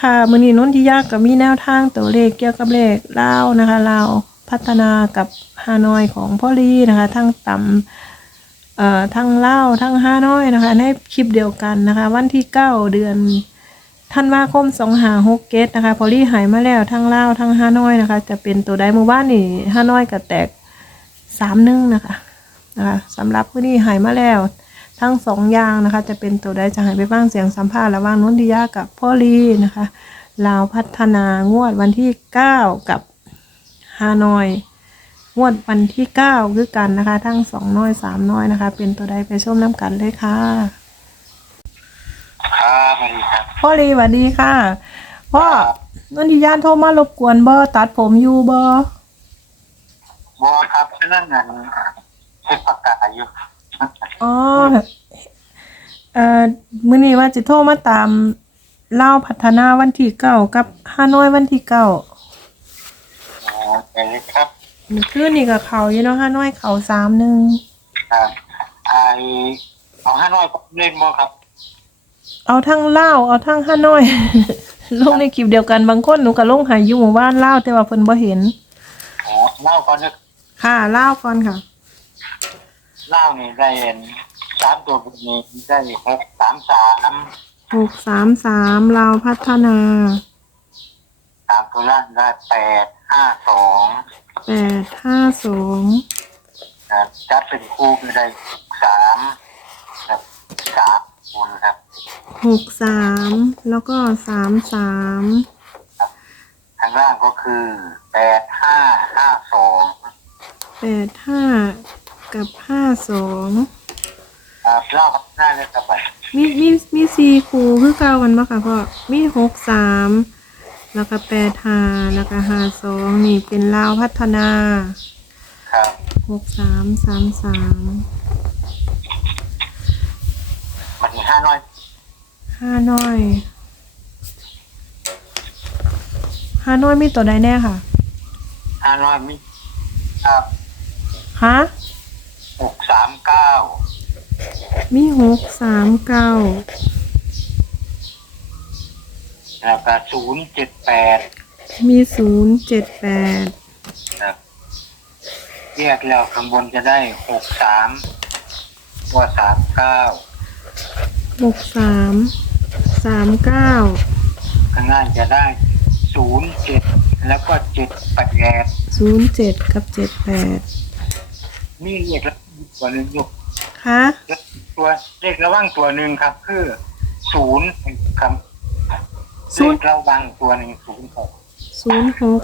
ค่ะมือนี้นนทิยาก็มีแนวทางตัวเลขเกี่ยวกับเลขเล่านะคะเลาพัฒนากับฮานอยของพ่อลีนะคะ ทั้งต่ำเอ่อทั้งเล่าทั้งฮานอยนะคะ ในคลิปเดียวกันนะคะ วันที่9เดือนธันวาคม2567นะคะพอลี่หายมาแล้วทั้งเล่าทั้งฮานอยนะคะ จะเป็นตัวใดหมู่บ้านนี่ฮานอยก็แตก31นะคะนะคะสำหรับมื้นี้หายมาแล้ว ทั้งสองอย่างนะคะ จะเป็นตัวใดจะใหายไปฟังเสียงสัมภาษณ์ระหว่างนนทิยากับพ่อลีนะคะลาวพัฒนางวดวันที่ 9 กับฮานอย งวดวันที่ 9 คือกันนะคะ ทั้งสองน้อยสามน้อยนะคะ เป็นตัวใดไปชมน้ำกันเลยค่ะครับสวัสดีครับพ่อลีสวัสดีค่ะพ่อนนทิยาโทรมารบกวนบ่ตัดผมอยู่บ่บอครับนั่นงานเฮ็ดปากกาอยู่ อ๋อเอ่อ มื้อนี้ว่าจะโทรมาตามเล่าวพัฒนาวันที่เก้ากับฮานอยวันที่เก้าอ๋อเห็นเลยครับเมื่อคืนนี่กับเขาอยู่เนาะฮานอยเขาสามหนึ่งครับไอเอาห้าน้อยเล่นบอครับเอาทั้งเล่าวเอาทั้งฮานอย ลงในคลิปเดียวกันบางคนหนูก็ลงหายอยู่หมู่บ้านเล่าวแต่ว่าเพิ่นบ่เห็น อ๋อเล่าก่อนนึกค่ะเล่าวก่อนค่ะ เล่านี่ได้เห็น สามตัวบุนี้ได้หกสามสามหกสามสามลาวพัฒนาสามตัวล่างได้แปดห้าสองแปดห้าสองครับจัดเป็นคู่ก็ได้สามครับสามคนครับหกสามแล้วก็สามสามทางล่างก็คือแปดห้าห้าสองแปดห้ากับห้าสอง ครับเล่าครับหน้าเลยครับไปมีมีมีสี่คู่คือเก่ากันบ่ค่ะพ่อมีหกสามแล้วก็แปดห้าแล้วก็ห้าสองนี่เป็นลาวพัฒนาครับ หกสามสามสามมันมีห้าน้อยห้าน้อยห้าน้อยมีตัวใดแน่ค่ะห้าน้อยมีครับฮะหกสามเก้า มีหกสามเก้าแล้วก็ศูนย์เจ็ดแปดมีศูนย์เจ็ดแปดครับเรียกแล้วข้างบนจะได้หกสามตัวสามเก้าหกสามสามเก้าข้างล่างจะได้ศูนย์เจ็ดแล้วก็เจ็ดแปดศูนย์เจ็ดกับเจ็ดแปดนี่เรียกแล้วตัวหนึ่งยกคะ ตัวเลขระว่างตัวหนึ่งครับ คือศูนย์ครับเลศูนย์ ขระวังตัวหนึ่งศูนย์หกศูนย์หก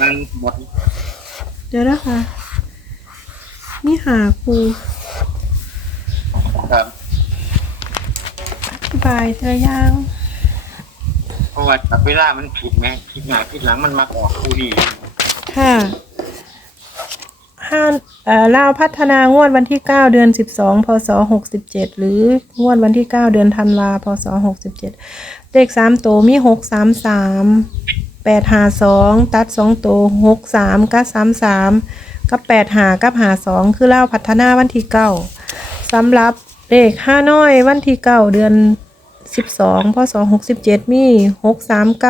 มันหมดเดี๋ยวนะคะมีหาครูครับ อธิบายเธอยังเพราะว่าเวลามันผิดไหมผิดหน้าผิดหลังมันมาออกคู่นี้ค่ะ ห้าลาพัฒนางวดวันที่ 9 เดือน 12 พศ 67 หรืองวดวันที่ 9 เดือนธันวาพศ 67 เลข3โตมี 6 3 3 8หา2ตัด2โต6 3กับ3 3 กับ8หากับหา2คือเล่าพัฒนาวันที่9สำหรับเลข5น้อยวันที่ 9 เดือน 12 พศ 67 มี 6 3 9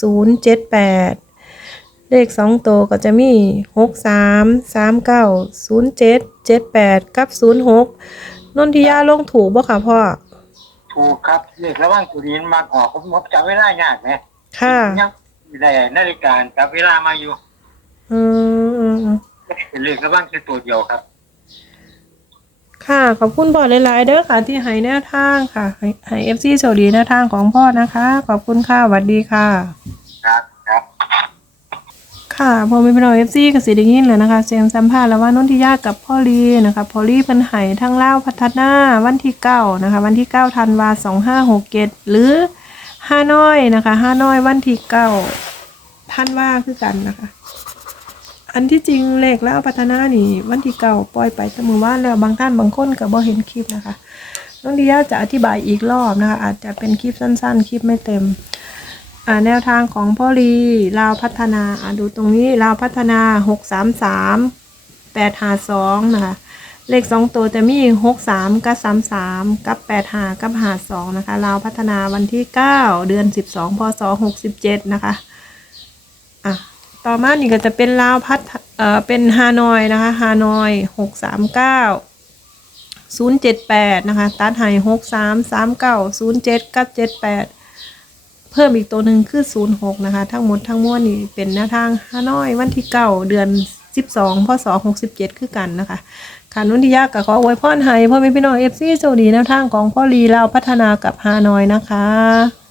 0 7 8 เจ็ดแปดเลขสองตัวก็จะมีหกสามสามเก้าศูนย์เจ็ดเจ็ดแปดกับศูนย์หกนนทิยาลงถูกบ่ค่ะพ่อ ถูกครับเลขระว่างตัวนี้มันมาออกผมผมจำเวลายากไหมค่ะยังไม่ได้นาฬิกาจับเวลามาอยู่ อืมอืมอืมเป็นเลขระว่างแค่ตัวเดียวครับ ค่ะ ขอบคุณพ่อหลายๆเด้อค่ะ ที่ให้แนวทางค่ะให้ให้เอฟซีโชคดีแนวทางของพ่อนะคะ ขอบคุณค่ะสวัสดีค่ะครับครับ ค่ะพอมีพี่น้องเอฟซีกับสีได้ยินเลยนะคะ เสียงสัมภาษณ์แล้วว่านนทิยากับพ่อลีนะคะพ่อลีเป็นไห้ทั้งเล่าพัฒนาวันที่เก้านะคะ วันที่เก้าธันวาสองห้าหกเจ็ดหรือห้าน้อยนะคะห้าน้อยวันที่เก้าธันวาคือกันนะคะ อันที่จริงเลขแล้วพัฒนานี่ วันที่เก้าปล่อยไปแต่มือว่านแล้วบางท่านบางคนก็บ่เห็นคลิปนะคะน้องดิยาจะอธิบายอีกรอบนะคะ อาจจะเป็นคลิปสั้น ๆ คลิปไม่เต็ม แนวทางของพ่อลีลาวพัฒนาดูตรงนี้ลาวพัฒนาหกสามสามแปดหาสองนะคะ เลขสองตัวจะมีหกสามกับสามสามกับแปดหากับหาสองนะคะลาวพัฒนาวันที่เก้าเดือนสิบสองพศหกสิบเจ็ดนะคะอะต่อมานี่ก็จะเป็นลาวพัฒเอ่อเป็นฮานอยนะคะฮานอยหกสามเก้าศูนย์เจ็ดแปดนะคะ ตัดหายหกสามสามเก้าศูนย์เจ็ดกับเจ็ดแปด เพิ่มอีกตัวหนึ่งคือ0ูนย์หนะคะ ทั้งหมดทั้งมวลนี่เป็นหนวทางฮานอยวันที่เก้าเดือน 12พศ67 คือกันนะคะค่ะนุ่นทิยากับขออวยพรให้พ่อแม่พี่น้องเอฟซีโชคดีแนวทางของพ่อลีลาวพัฒนากับฮานอยนะคะ